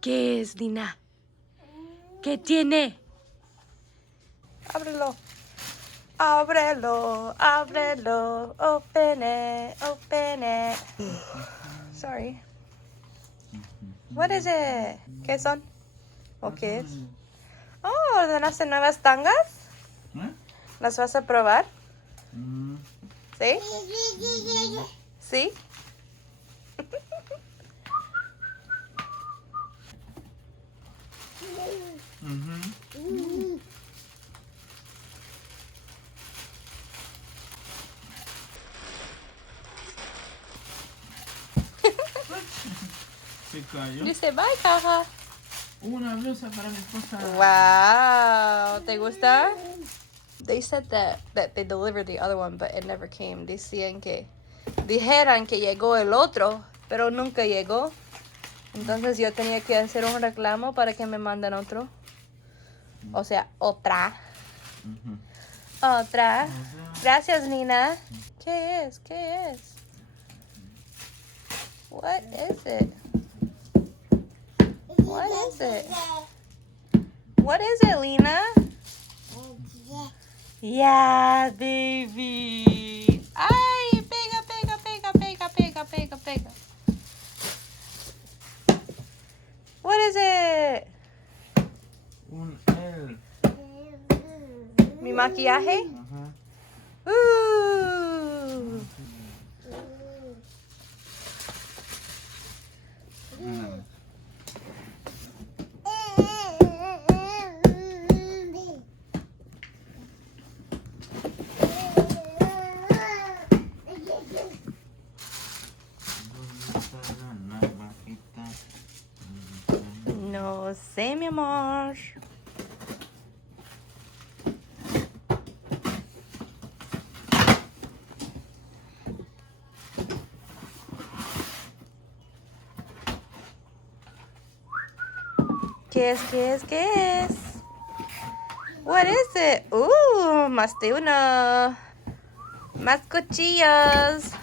¿Qué es, Dina? ¿Qué tiene? Ábrelo. Ábrelo, ábrelo. Open it, open it. Sorry. What is it? ¿Qué son? ¿O qué es? Oh, ¿ordenaste nuevas tangas? ¿Las vas a probar? ¿Sí? ¿Sí? Se cayó. Dice, bye, caja. Una blusa para mi esposa. Wow. ¿Te gusta? They said that they delivered the other one, but it never came. Dijeran que llegó el otro, pero nunca llegó. Entonces yo tenía que hacer un reclamo para que me manden otro. O sea, otra. Otra. Gracias, Nina. ¿Qué es? ¿Qué es? What is it? What is it? What is it, Lena? Yeah, baby. Ay, pega, pega, pega, pega, pega, pega, pega. What is it? Un L. ¿Mi maquillaje? Ajá. Ooh. No sé, mi amor. ¿Qué es? ¿Qué es? ¿Qué es? What is it? Más de uno. Más cuchillos.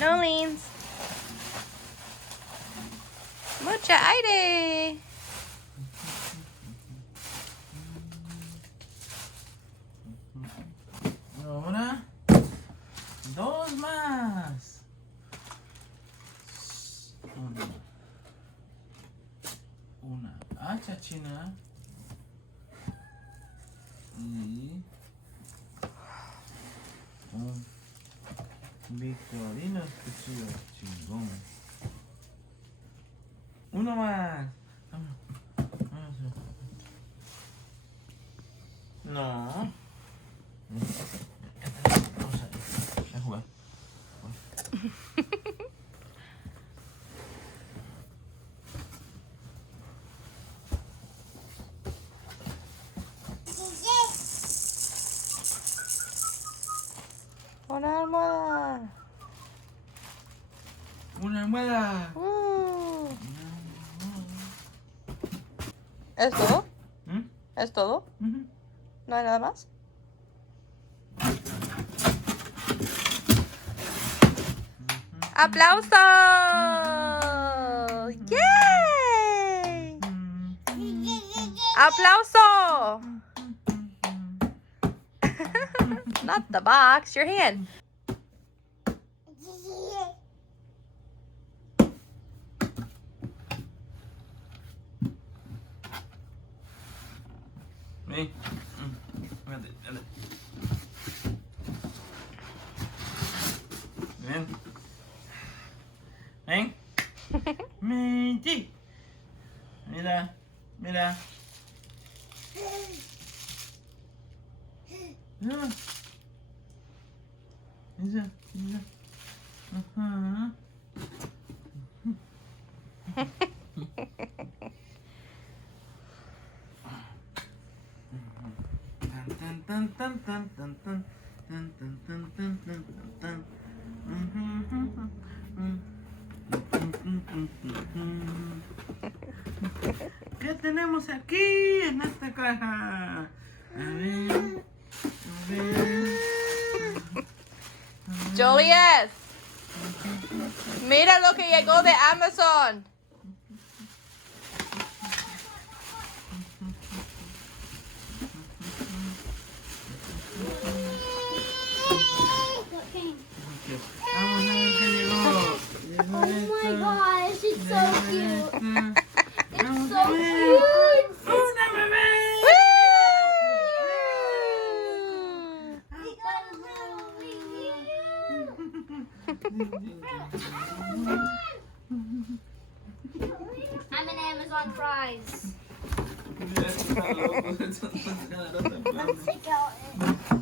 No leans. Mucha aire. Ahora, dos más. Una hacha china y un Victorino cuchillo chingón. Uno más. No. Vamos a jugar. Una almohada. Una almohada. ¿Es todo? ¿Mm? ¿Es todo? ¿No hay nada más? ¡Aplausos! ¡Yay! ¡Aplauso! Not the box, your hand. Ven. Vete, vete. Ven. Ven. Menti. Mira, mira. Mira. Mira, mira. Ajá. tan, tan, tan, tan. Tan, tan, tan, tan, tan, tan, tan. ¿Qué tenemos aquí en esta caja? A ver. Juliet, mira lo que llegó de Amazon. Vamos a ver qué llegó. Oh my gosh, it's so cute. It's Vamos so a ver. cute. ¡Una bebé! I'm an Amazon prize. Let's take out it.